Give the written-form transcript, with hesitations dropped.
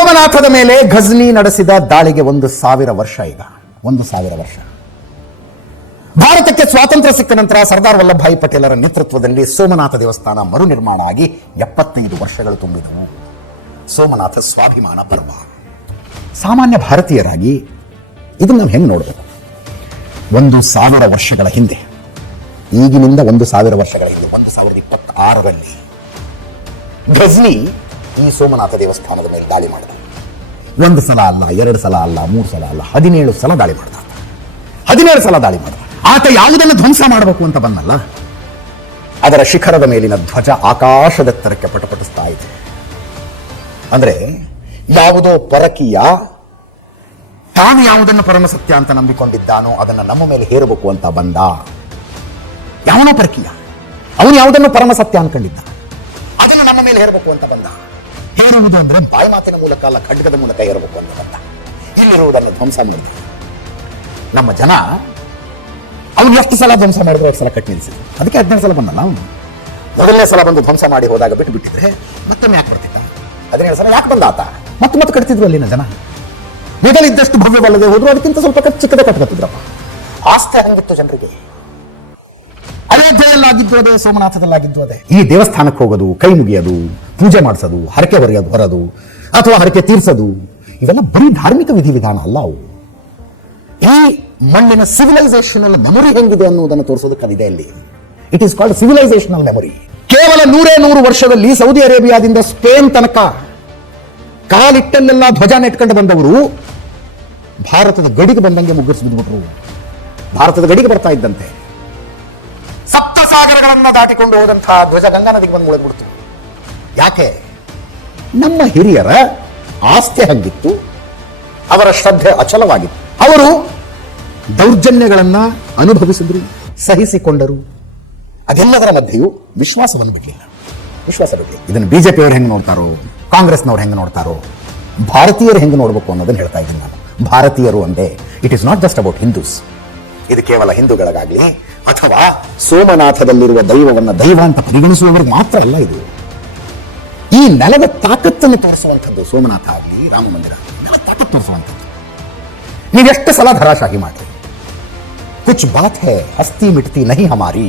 ಸೋಮನಾಥದ ಮೇಲೆ ಘಜ್ನಿ ನಡೆಸಿದ ದಾಳಿಗೆ 1000 ವರ್ಷ. ಈಗ 1000 ವರ್ಷ. ಭಾರತಕ್ಕೆ ಸ್ವಾತಂತ್ರ್ಯ ಸಿಕ್ಕ ನಂತರ ಸರ್ದಾರ್ ವಲ್ಲಭಭಾಯಿ ಪಟೇಲರ ನೇತೃತ್ವದಲ್ಲಿ ಸೋಮನಾಥ ದೇವಸ್ಥಾನ ಮರು ನಿರ್ಮಾಣ ಆಗಿ 75 ವರ್ಷಗಳು ತುಂಬಿದವು. ಸೋಮನಾಥ ಸ್ವಾಭಿಮಾನ ಪರ್ವ. ಸಾಮಾನ್ಯ ಭಾರತೀಯರಾಗಿ ಇದನ್ನು ನಾವು ಹೆಂಗೆ ನೋಡಬೇಕು? 1000 ವರ್ಷಗಳ ಹಿಂದೆ, ಈಗಿನಿಂದ 1000 ವರ್ಷಗಳ ಹಿಂದೆ 1026ರಲ್ಲಿ ಘಜ್ನಿ ಈ ಸೋಮನಾಥ ದೇವಸ್ಥಾನದ ಮೇಲೆ ದಾಳಿ ಮಾಡಿದ. 1 ಸಲ ಅಲ್ಲ, 2 ಸಲ ಅಲ್ಲ, 3 ಸಲ ಅಲ್ಲ, 17 ಸಲ ದಾಳಿ ಮಾಡಿದ. 17 ಸಲ ದಾಳಿ ಮಾಡಿದ. ಆತ ಯಾವುದನ್ನು ಧ್ವಂಸ ಮಾಡಬೇಕು ಅಂತ ಬಂದಲ್ಲ, ಅದರ ಶಿಖರದ ಮೇಲಿನ ಧ್ವಜ ಆಕಾಶದೆತ್ತರಕ್ಕೆ ಪಟಪಟಿಸ್ತಾ ಇದೆ. ಅಂದ್ರೆ ಯಾವುದೋ ಪರಕೀಯ ತಾನು ಯಾವುದನ್ನು ಪರಮ ಸತ್ಯ ಅಂತ ನಂಬಿಕೊಂಡಿದ್ದಾನೋ ಅದನ್ನು ನಮ್ಮ ಮೇಲೆ ಹೇರಬೇಕು ಅಂತ ಬಂದ. ಯಾವನೋ ಪರಕೀಯ, ಅವನು ಯಾವುದನ್ನು ಪರಮ ಸತ್ಯ ಅನ್ಕೊಂಡಿದ್ದ, ಅದನ್ನು ನಮ್ಮ ಮೇಲೆ ಹೇರಬೇಕು ಅಂತ ಬಂದ. ಹೇರುವುದು ಅಂದ್ರೆ ಬಾಯಿ ಮಾತಿನ ಮೂಲಕ ಅಲ್ಲ, ಖಡ್ಗದ ಮೂಲಕ ಹೇರಬೇಕು ಅಂತ ಬಂದ. ಇಲ್ಲಿರುವುದನ್ನು ಧ್ವಂಸ ಮಾಡಿದ. ನಮ್ಮ ಜನ ಅವನು ಎಷ್ಟು ಸಲ ಧ್ವಂಸ ಮಾಡಿದ್ರು 8 ಸಲ ಕಟ್ಟಿ ನಿಲ್ಲಿಸಿದ್ರು. ಅದಕ್ಕೆ 17 ಸಲ ಬಂದಲ್ಲ ಅವನು. ಮೊದಲನೇ ಸಲ ಬಂದು ಧ್ವಂಸ ಮಾಡಿ ಹೋದಾಗ ಬಿಟ್ಟು ಬಿಟ್ಟಿದ್ರೆ ಮತ್ತೊಮ್ಮೆ ಯಾಕೆ ಬರ್ತಿದ್ದ? 17 ಸಲ ಯಾಕೆ ಬಂದ ಆತ? ಮತ್ತೆ ಕಟ್ತಿದ್ರು ಅಲ್ಲಿನ ಜನ. ಮೊದಲಿದ್ದಷ್ಟು ಭವ್ಯವಲ್ಲದೆ ಹೋದ್ರು ಅದಕ್ಕಿಂತ ಸ್ವಲ್ಪ ಚಿಕ್ಕದ ಕಟ್ಕೊತಿದ್ರಪ್ಪ. ಆಸ್ತಿ ಹಂಗಿತ್ತು ಜನರಿಗೆ. ಅಯೋಧ್ಯೆಯಲ್ಲಾಗಿದ್ದು ಅದೇ, ಸೋಮನಾಥದಲ್ಲಾಗಿದ್ದು ಅದೇ. ಈ ದೇವಸ್ಥಾನಕ್ಕೆ ಹೋಗೋದು, ಕೈ ಮುಗಿಯೋದು, ಪೂಜೆ ಮಾಡಿಸೋದು, ಹರಕೆ ಹೊರದು ಅಥವಾ ಹರಕೆ ತೀರ್ಸೋದು, ಇವೆಲ್ಲ ಬರೀ ಧಾರ್ಮಿಕ ವಿಧಿವಿಧಾನ ಅಲ್ಲ. ಅವು ಈ ಮಣ್ಣಿನ ಸಿವಿಲೈಸೇಷನಲ್ ಮೆಮೊರಿ ಹೆಂಗಿದೆ ಅನ್ನುವುದನ್ನು ತೋರಿಸೋದಕ್ಕೆ ಕವಿದೆ ಅಲ್ಲಿ. It is called civilisational memory. ಕೇವಲ 100 ವರ್ಷದಲ್ಲಿ ಸೌದಿ ಅರೇಬಿಯಾದಿಂದ ಸ್ಪೇನ್ ತನಕ ಕಾಲಿಟ್ಟಲ್ಲೆಲ್ಲ ಧ್ವಜ ನೆಟ್ಕೊಂಡು ಬಂದವರು ಭಾರತದ ಗಡಿಗೆ ಬಂದಂಗೆ ಮುಗ್ಗರಿಸಿ ಬಿದ್ದುಬಿಟ್ರು. ಭಾರತದ ಗಡಿಗೆ ಬರ್ತಾ ಇದ್ದಂತೆ ಸಪ್ತ ಸಾಗರಗಳನ್ನ ದಾಟಿಕೊಂಡು ಹೋದಂತಹ ಧ್ವಜ ಗಂಗಾ ನದಿಗೆ ಬಂದು ಮುಳುಗ್ಬಿಡ್ತು. ಯಾಕೆ? ನಮ್ಮ ಹಿರಿಯರ ಆಸ್ತಿ ಹಂಗಿತ್ತು, ಅವರ ಶ್ರದ್ಧೆ ಅಚಲವಾಗಿತ್ತು. ಅವರು ದೌರ್ಜನ್ಯಗಳನ್ನ ಅನುಭವಿಸಿದ್ರು, ಸಹಿಸಿಕೊಂಡರು. ಅದೆಲ್ಲದರ ಮಧ್ಯೆಯೂ ವಿಶ್ವಾಸವನ್ನು ಬಿಡಲಿಲ್ಲ. ವಿಶ್ವಾಸ ಬಿಡಲಿಲ್ಲ. ಇದನ್ನು ಬಿಜೆಪಿಯವರು ಹೆಂಗೆ ನೋಡ್ತಾರೋ, ಕಾಂಗ್ರೆಸ್ನವ್ರು ಹೆಂಗೆ ನೋಡ್ತಾರೋ, ಭಾರತೀಯರು ಹೆಂಗೆ ನೋಡಬೇಕು ಅನ್ನೋದನ್ನು ಹೇಳ್ತಾ ಇದ್ದೀನಿ ನಾನು. ಭಾರತೀಯರು ಅಂದೆ, it is not just about Hindus. ಇದು ಕೇವಲ ಹಿಂದೂಗಳಿಗಾಗ್ಲಿ ಅಥವಾ ಸೋಮನಾಥದಲ್ಲಿರುವ ದೈವವನ್ನ ದೈವ ಅಂತ ಪರಿಗಣಿಸುವವರಿಗೆ ಮಾತ್ರ ಅಲ್ಲ. ಇದು ಈ ನೆಲದ ತಾಕತ್ತನ್ನು ತೋರಿಸುವಂಥದ್ದು. ಸೋಮನಾಥ ಆಗಲಿ, ರಾಮ ಮಂದಿರ ಆಗಲಿ, ನೆಲದ ತಾಕತ್ತು ತೋರಿಸುವಂಥದ್ದು. ನೀವೆಷ್ಟು ಸಲ ಧರಾಶಾಹಿ ಮಾಡಿ, ಕುಚ್ ಬಾತ್ ಹೈ ಹಸ್ತಿ ಮಿಟ್ತಿ ನಹಿ ಹಮಾರಿ.